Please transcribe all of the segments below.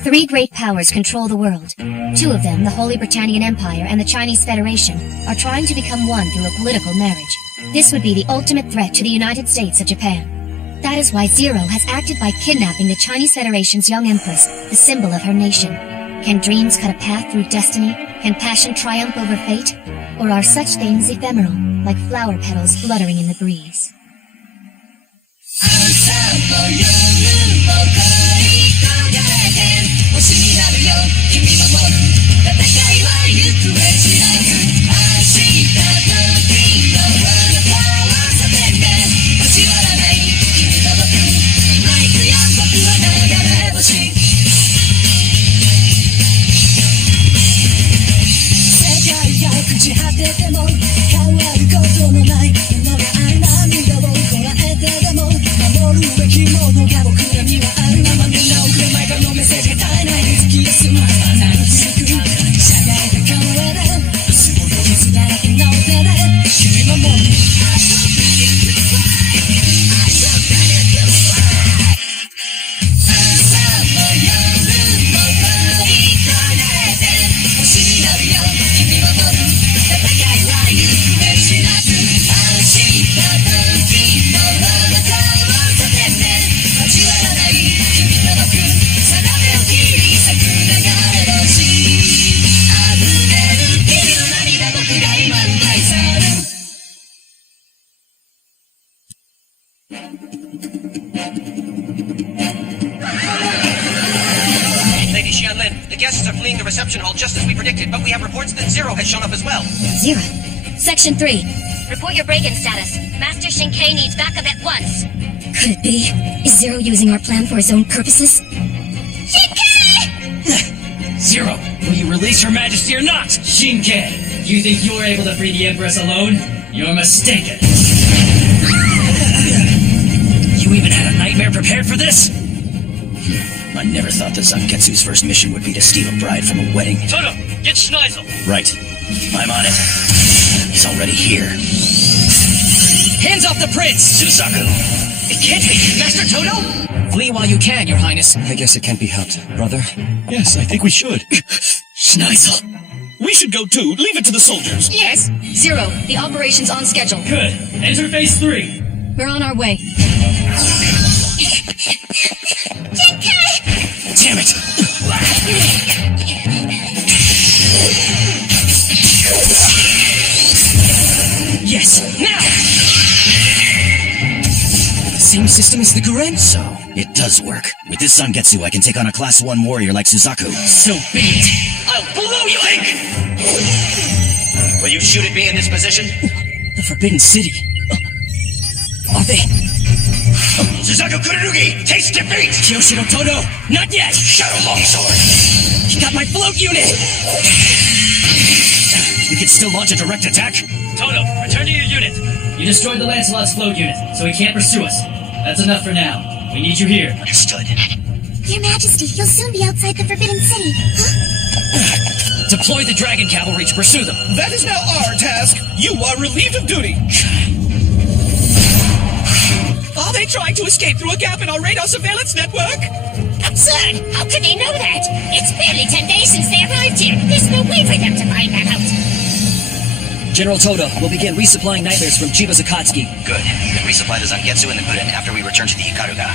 Three great powers control the world. Two of them, the Holy Britannian Empire and the Chinese Federation, are trying to become one through a political marriage. This would be the ultimate threat to the United States of Japan. That is why Zero has acted by kidnapping the Chinese Federation's young empress, the symbol of her nation. Can dreams cut a path through destiny? Can passion triumph over fate? Or are such things ephemeral, like flower petals fluttering in the breeze? Lady Xianlin, the guests are fleeing the reception hall just as we predicted, but we have reports that Zero has shown up as well. Zero? Section 3. Report your break-in status. Master Shinkei needs backup at once. Could it be? Is Zero using our plan for his own purposes? Shinkei! Zero, will you release Her Majesty or not? Shinkei, you think you're able to free the Empress alone? You're mistaken. You even had a nightmare prepared for this? I never thought that Zangetsu's first mission would be to steal a bride from a wedding. Toto, get Schneisel. Right. I'm on it. He's already here. Hands off the prince! Suzaku! It can't be! Master Toto? Flee while you can, Your Highness. I guess it can't be helped, brother. Yes, I think we should. Schneisel! We should go too. Leave it to the soldiers. Yes! Zero, the operation's on schedule. Good. Enter phase 3. We're on our way. Damn it! Yes, now! The same system as the Guren? So, it does work. With this Zangetsu, I can take on a Class 1 warrior like Suzaku. So be it! I'll blow you, Link! Will you shoot at me in this position? The Forbidden City. Are they? Suzaku Kururugi, taste defeat! Kyoshiro Toto, not yet! Shadow Longsword! He got my float unit! We can still launch a direct attack? Toto, return to your unit. You destroyed the Lancelot's float unit, so he can't pursue us. That's enough for now. We need you here. Understood. Your Majesty, you'll soon be outside the Forbidden City. Huh? Deploy the Dragon Cavalry to pursue them. That is now our task. You are relieved of duty. Are they trying to escape through a gap in our radar surveillance network? Absurd! How could they know that? It's barely 10 days since they arrived here. There's no way for them to find that out. General Toto will begin resupplying nightmares from Chiba Zakatsuki. Good. You can resupply the Zangetsu and the Guden after we return to the Ikaruga.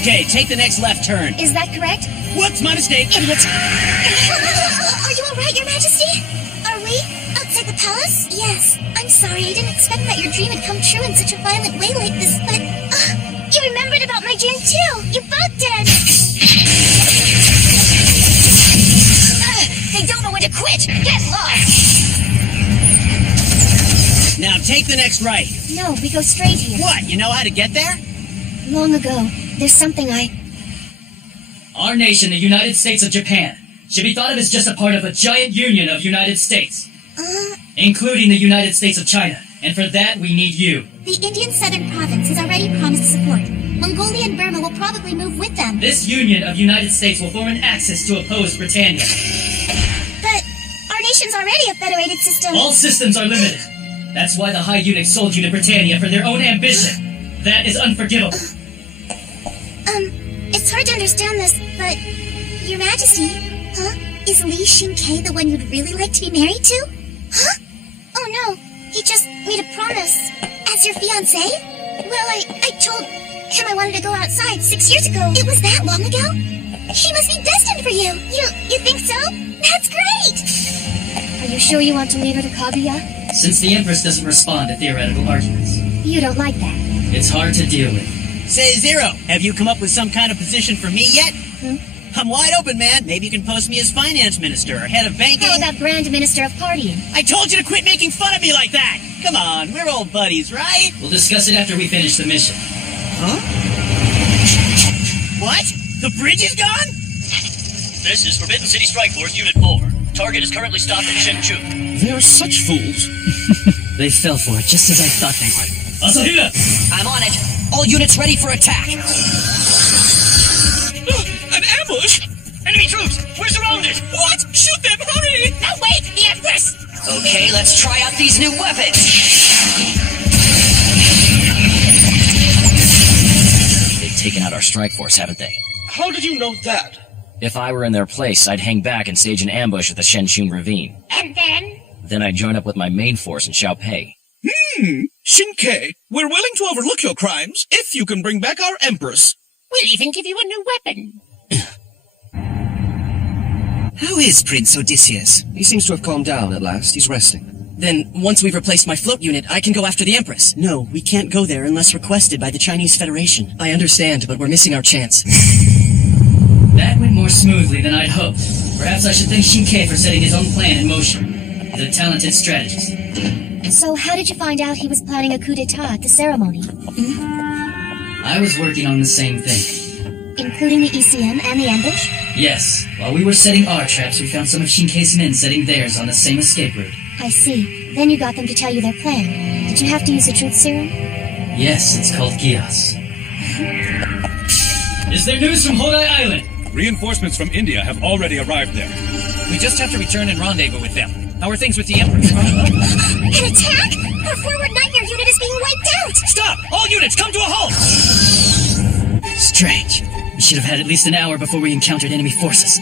Okay, take the next left turn. Is that correct? Whoops, my mistake. Idiot! Are you alright, Your Majesty? Are we outside the palace? Yes. I'm sorry, I didn't expect that your dream had come true in such a violent way like this, but... you remembered about my dream too! You both did! They don't know when to quit! Get lost! Now take the next right. No, we go straight here. What, you know how to get there? Long ago, there's something Our nation, the United States of Japan, should be thought of as just a part of a giant union of United States. Including the United States of China. And for that, we need you. The Indian Southern Province has already promised support. Mongolia and Burma will probably move with them. This union of United States will form an axis to oppose Britannia. But our nation's already a federated system. All systems are limited. That's why the High Eunuch sold you to Britannia for their own ambition. That is unforgivable. Is It's hard to understand this, but... Your Majesty, huh? Is Li Xingke the one you'd really like to be married to? Huh? Oh no, he just made a promise. As your fiancé? Well, I told him I wanted to go outside 6 years ago. It was that long ago? He must be destined for you. You think so? That's great! Are you sure you want to leave her to Kaguya? Since the Empress doesn't respond to theoretical arguments, You don't like that. it's hard to deal with. Say, Zero, have you come up with some kind of position for me yet? I'm wide open, man. Maybe you can post me as finance minister or head of banking. How about Grand Minister of Partying? I told you to quit making fun of me like that! Come on, we're old buddies, right? We'll discuss it after we finish the mission. Huh? What? The bridge is gone? This is Forbidden City Strike Force Unit 4. Target is currently stopped at Shenchu. They are such fools. They fell for it just as I thought they would. Asahina! I'm on it. All units ready for attack. An ambush? Enemy troops! We're surrounded! What? Shoot them, hurry! No, wait! The Empress! Okay, let's try out these new weapons. They've taken out our strike force, haven't they? How did you know that? If I were in their place, I'd hang back and stage an ambush at the Shenshun Ravine. And then? Then I'd join up with my main force in Xiaopei. Shinke, we're willing to overlook your crimes if you can bring back our Empress. We'll even give you a new weapon. How is Prince Odysseus? He seems to have calmed down at last. He's resting. Then, once we've replaced my float unit, I can go after the Empress. No, we can't go there unless requested by the Chinese Federation. I understand, but we're missing our chance. That went more smoothly than I'd hoped. Perhaps I should thank Shinke for setting his own plan in motion. He's a talented strategist. So how did you find out he was planning a coup d'etat at the ceremony? I was working on the same thing. Including the ECM and the ambush? Yes, while we were setting our traps, we found some of Shinke's men setting theirs on the same escape route. I see. Then you got them to tell you their plan. Did you have to use a truth serum? Yes, it's called Gias. Is there news from Hodai Island? Reinforcements from India have already arrived there. We just have to return and rendezvous with them. How are things with the Empress? An attack? Our forward nightmare unit is being wiped out! Stop! All units, come to a halt! Strange. We should have had at least an hour before we encountered enemy forces.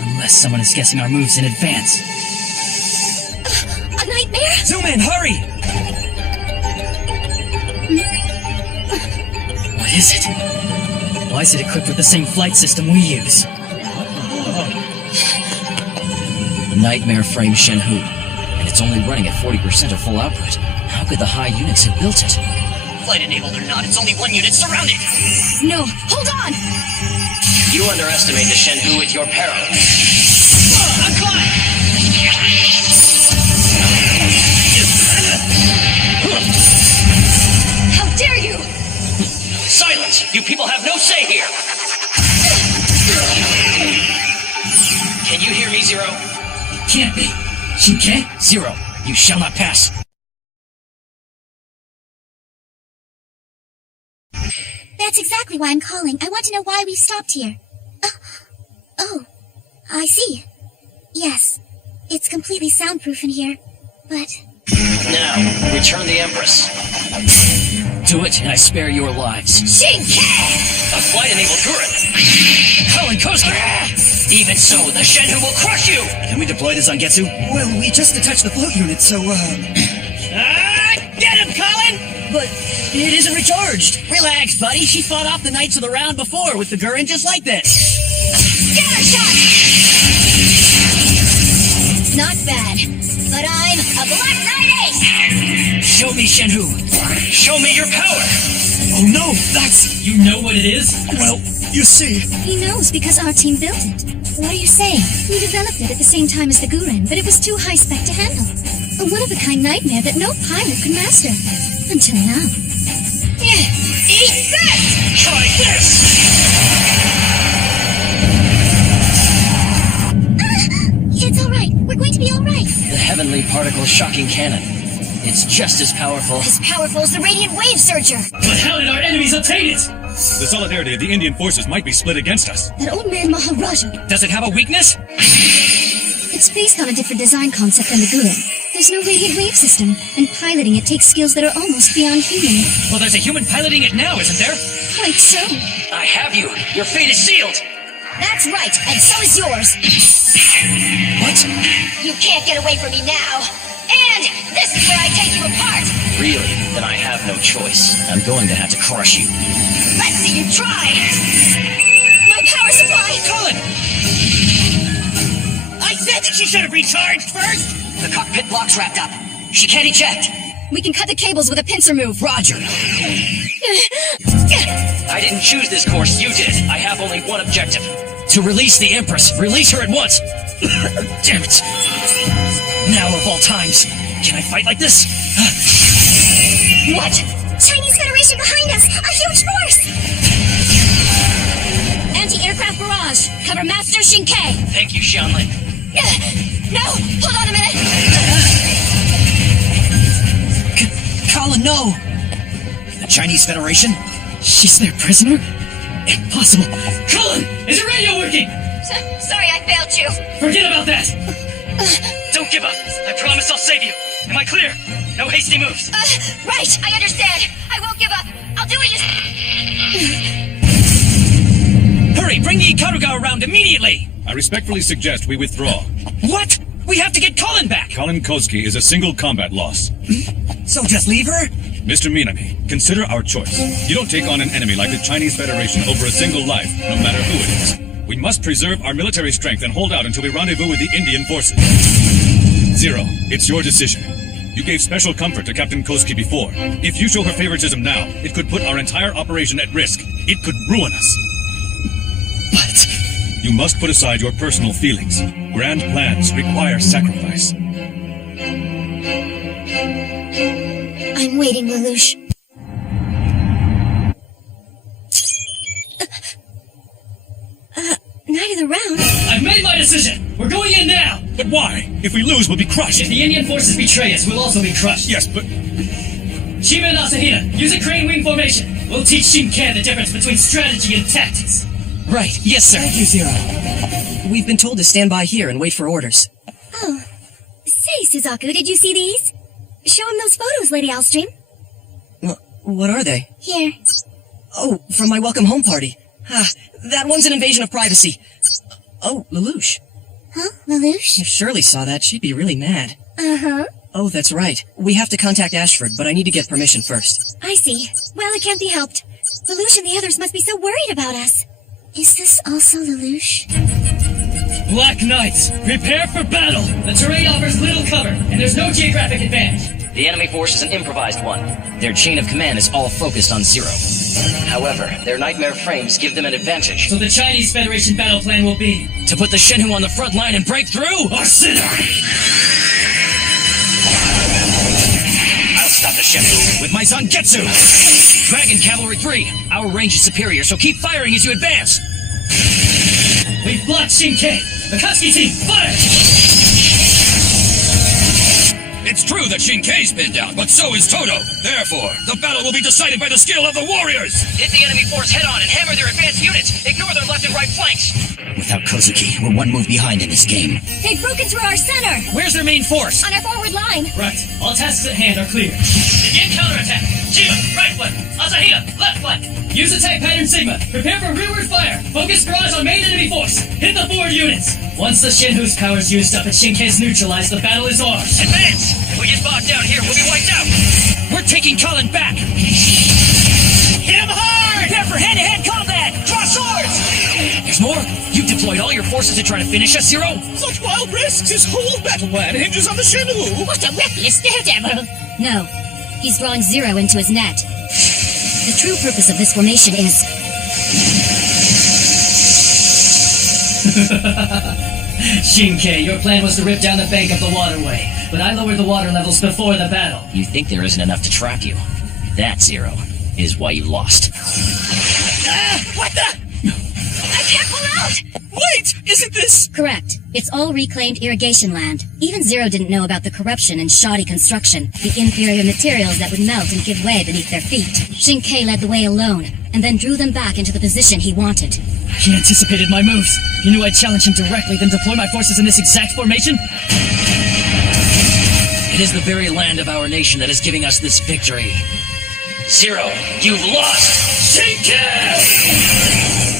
Unless someone is guessing our moves in advance. A nightmare? Zoom in, hurry! What is it? Why is it equipped with the same flight system we use? Nightmare frame Shenhu, and it's only running at 40% of full output. How could the high units have built it? Flight enabled or not, it's only one unit surrounded. No, hold on! You underestimate the Shenhu at your peril. I'm flying! How dare you! Silence! You people have no say here! Can you hear me, Zero? Can't be. Shinke? Zero, you shall not pass. That's exactly why I'm calling. I want to know why we stopped here. Oh, I see. Yes, it's completely soundproof in here, but... Now, return the Empress. Do it, and I spare your lives. A flight-enabled Gurren. Colin Koski! Even so, the Shenhu will crush you! Can we deploy the Zangetsu? Well, we just detached the float unit, so, Get him, Colin! But it isn't recharged. Relax, buddy. She fought off the Knights of the Round before with the Gurren just like this. Scatter shot! Not bad, but I'm a Black Knight Ace! Show me, Shenhu. Show me your power! oh no, that's, You know what it is? well, you see, He knows because our team built it. What are you saying? We developed it at the same time as the Gurren, but it was too high-spec to handle. A one-of-a-kind nightmare that no pilot could master. Until now. Eat that! Try this! It's alright. We're going to be alright. The Heavenly Particle Shocking Cannon. It's just as powerful. As powerful as the Radiant Wave Surger! But how did our enemies obtain it? The solidarity of the Indian forces might be split against us. That old man Maharaja. Does it have a weakness? It's based on a different design concept than the Gurren. There's no radiant wave system, and piloting it takes skills that are almost beyond human. Well, there's a human piloting it now, isn't there? Quite so. I have you. Your fate is sealed. That's right, and so is yours. What? You can't get away from me now. And this is where I take you apart. Really? Then I have no choice. I'm going to have to crush you. Let's see you try. My power supply. Colin! I said that she should have recharged first! The cockpit block's wrapped up. She can't eject. We can cut the cables with a pincer move. Roger! I didn't choose this course, you did. I have only one objective. To release the Empress. Release her at once. Damn it. Now of all times. Can I fight like this? What? Chinese Federation behind us! A huge force! Anti-aircraft barrage. Cover Master Shinkei. Thank you, Xianlin. No! Hold on a minute! Colin, no! The Chinese Federation? She's their prisoner? Impossible. Colin! Is your radio working? Sorry I failed you. Forget about that! Don't give up. I promise I'll save you. Am I clear? No hasty moves. Right, I understand. I won't give up. I'll do what you... Hurry, bring the Ikaruga around immediately! I respectfully suggest we withdraw. What? We have to get Colin back! Colin Koski is a single combat loss. So just leave her? Mr. Minami, consider our choice. You don't take on an enemy like the Chinese Federation over a single life, no matter who it is. We must preserve our military strength and hold out until we rendezvous with the Indian forces. Zero, it's your decision. You gave special comfort to Captain Koski before. If you show her favoritism now, it could put our entire operation at risk. It could ruin us. But... You must put aside your personal feelings. Grand plans require sacrifice. I'm waiting, Lelouch. Night of the round? I've made my decision! We're going in now! But why? If we lose, we'll be crushed. If the Indian forces betray us, we'll also be crushed. Yes, but... Shima and Asahina, use a crane wing formation. We'll teach Shinkai the difference between strategy and tactics. Right. Yes, sir. Thank you, Zero. We've been told to stand by here and wait for orders. Oh. Say, Suzaku, did you see these? Show him those photos, Lady Alstream. What are they? Here. Oh, from my welcome home party. That one's an invasion of privacy. Oh, Lelouch. Huh? Lelouch? If Shirley saw that, she'd be really mad. Uh-huh. Oh, that's right. We have to contact Ashford, but I need to get permission first. I see. Well, it can't be helped. Lelouch and the others must be so worried about us. Is this also Lelouch? Black Knights, prepare for battle! The terrain offers little cover, and there's no geographic advantage. The enemy force is an improvised one. Their chain of command is all focused on Zero. However, their nightmare frames give them an advantage. So the Chinese Federation battle plan will be... To put the Shenhu on the front line and break through? Or sinner! I'll stop the Shenhu with my Zangetsu! Dragon Cavalry 3, our range is superior, so keep firing as you advance! We've blocked Shinkei! Akatsuki team, fire! It's true that Shinkei's been down, but so is Todo. Therefore, the battle will be decided by the skill of the warriors! Hit the enemy force head on and hammer their advanced units. Ignore their left and right flanks. Without Kozuki, we're one move behind in this game. They've broken through our center! Where's their main force? On our forward line! Right. All tasks at hand are clear. Begin counterattack. Shima, right flank. Asahina, left flank. Use attack pattern Sigma. Prepare for rearward fire. Focus barrage on main enemy force. Hit the forward units. Once the Shenhu's power's used up and Shinkei's neutralized, the battle is ours. Advance! If we get bogged down here, we'll be wiped out. We're taking Colin back. Hit him hard! Prepare for hand-to-hand combat. Cross swords! There's more? You've deployed all your forces to try to finish us, Zero? Such wild risks! His whole battle plan hinges on the Shenhu! What a reckless daredevil! No. He's drawing Zero into his net. The true purpose of this formation is... Shinkei, your plan was to rip down the bank of the waterway, but I lowered the water levels before the battle. You think there isn't enough to trap you. That, Zero, is why you lost. What the? I can't pull out! Wait! Isn't this... Correct. It's all reclaimed irrigation land. Even Zero didn't know about the corruption and shoddy construction, the inferior materials that would melt and give way beneath their feet. Shinkei led the way alone, and then drew them back into the position he wanted. He anticipated my moves. He knew I'd challenge him directly, then deploy my forces in this exact formation? It It is the very land of our nation that is giving us this victory. Zero, you've lost! Shinkai!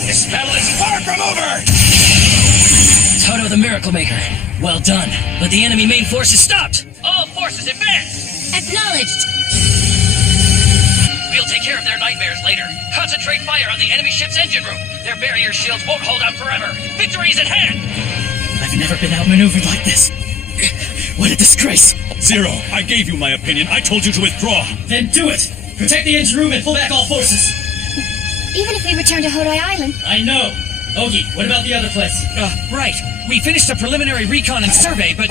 This battle is far from over! Toto the Miracle Maker, well done. But the enemy main force is stopped! All forces advance! Acknowledged. We'll take care of their nightmares later. Concentrate fire on the enemy ship's engine room. Their barrier shields won't hold out forever. Victory is at hand! I've never been outmaneuvered like this. What a disgrace. Zero, I gave you my opinion. I told you to withdraw. Then do it. Protect the engine room and pull back all forces. Even if we return to Hodai Island, I know. Ogi, what about the other place? Right. We finished a preliminary recon and survey, but...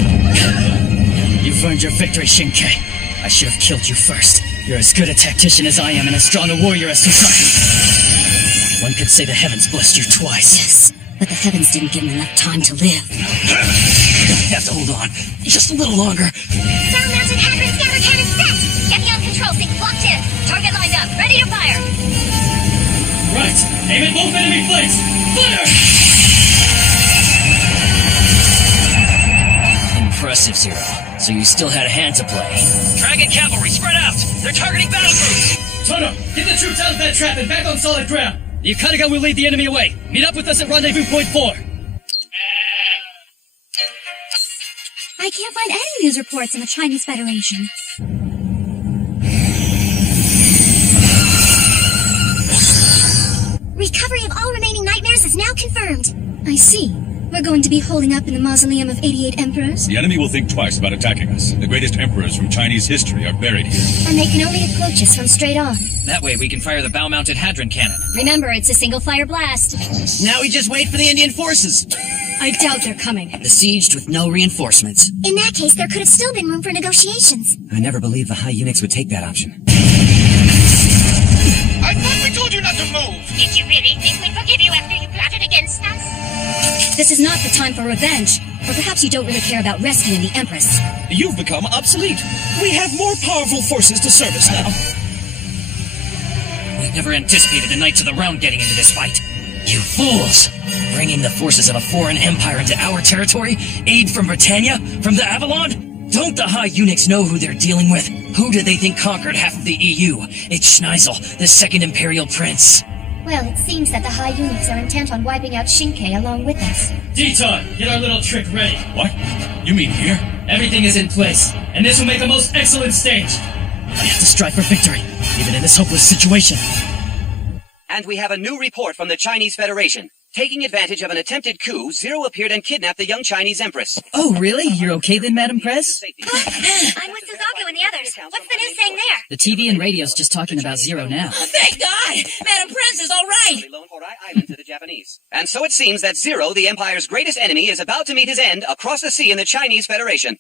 You've earned your victory, Shinkai. I should have killed you first. You're as good a tactician as I am and as strong a warrior as Susaki. One could say the heavens blessed you twice. yes, but the heavens didn't give him enough time to live. You have to hold on. Just a little longer. Bow mounted Hadron scatter cannon set! Get the on control sync locked in. Target lined up. Ready to fire. Right. Aim at both enemy flanks. Fire! Impressive, Zero. So you still had a hand to play. Dragon cavalry, spread out! They're targeting battle groups! Toto, get the troops out of that trap and back on solid ground. The Akatsuka will lead the enemy away. Meet up with us at rendezvous point 4. I can't find any news reports on the Chinese Federation. Recovery of all remaining nightmares is now confirmed. I see. We're going to be holding up in the mausoleum of 88 emperors, The enemy will think twice about attacking us. The greatest emperors from Chinese history are buried here. and they can only approach us from straight on. That way we can fire the bow-mounted Hadron Cannon. Remember, it's a single fire blast. Now we just wait for the Indian forces. I doubt they're coming. Besieged with no reinforcements. In that case, there could have still been room for negotiations. I never believed the High Eunuchs would take that option. I thought we told you not to move. Did you really think we'd forgive you after you plotted against us? This is not the time for revenge. Or perhaps you don't really care about rescuing the Empress. You've become obsolete. We have more powerful forces to service now. We never anticipated the Knights of the Round getting into this fight. You fools! Bringing the forces of a foreign empire into our territory? Aid from Britannia? From the Avalon? Don't the High Eunuchs know who they're dealing with? Who do they think conquered half of the EU? It's Schneisel, the second Imperial Prince. Well, it seems that the High Eunuchs are intent on wiping out Shinkai along with us. Deton, get our little trick ready. What? You mean here? Everything is in place, and this will make a most excellent stage. I have to strive for victory, even in this hopeless situation. And we have a new report from the Chinese Federation. Taking advantage of an attempted coup, Zero appeared and kidnapped the young Chinese empress. Oh, really? You're okay then, Madam Press? I'm with Suzaku and the others. What's the news saying there? The TV and radio's just talking about Zero now. Thank God! Madam Prince is all right! Island to the Japanese. And so it seems that Zero, the Empire's greatest enemy, is about to meet his end across the sea in the Chinese Federation.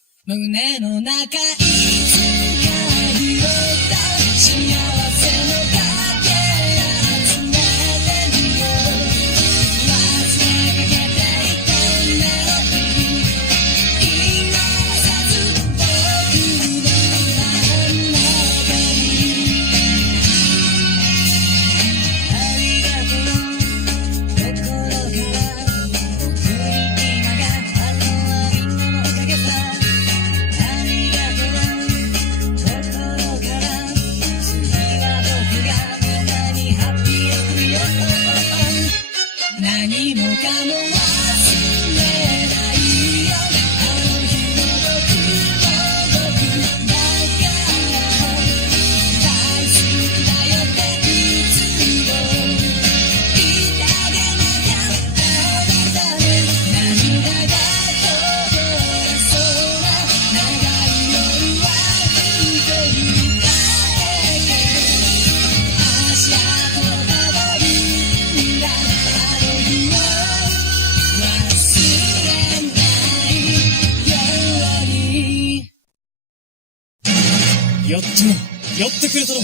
やっとくれたな。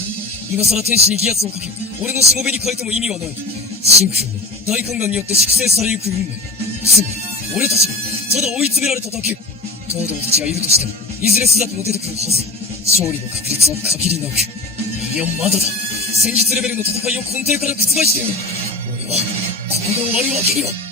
今さら天使にギアツをかけ、俺のしもべに変えても意味はない。シンクロの大宦官によって粛清されゆく運命。つまり、俺たちがただ追い詰められただけ。東堂たちがいるとしても、いずれスザクも出てくるはず。勝利の確率は限りなく。いや、まだだ。戦術レベルの戦いを根底から覆してやる。俺は、ここが終わるわけには。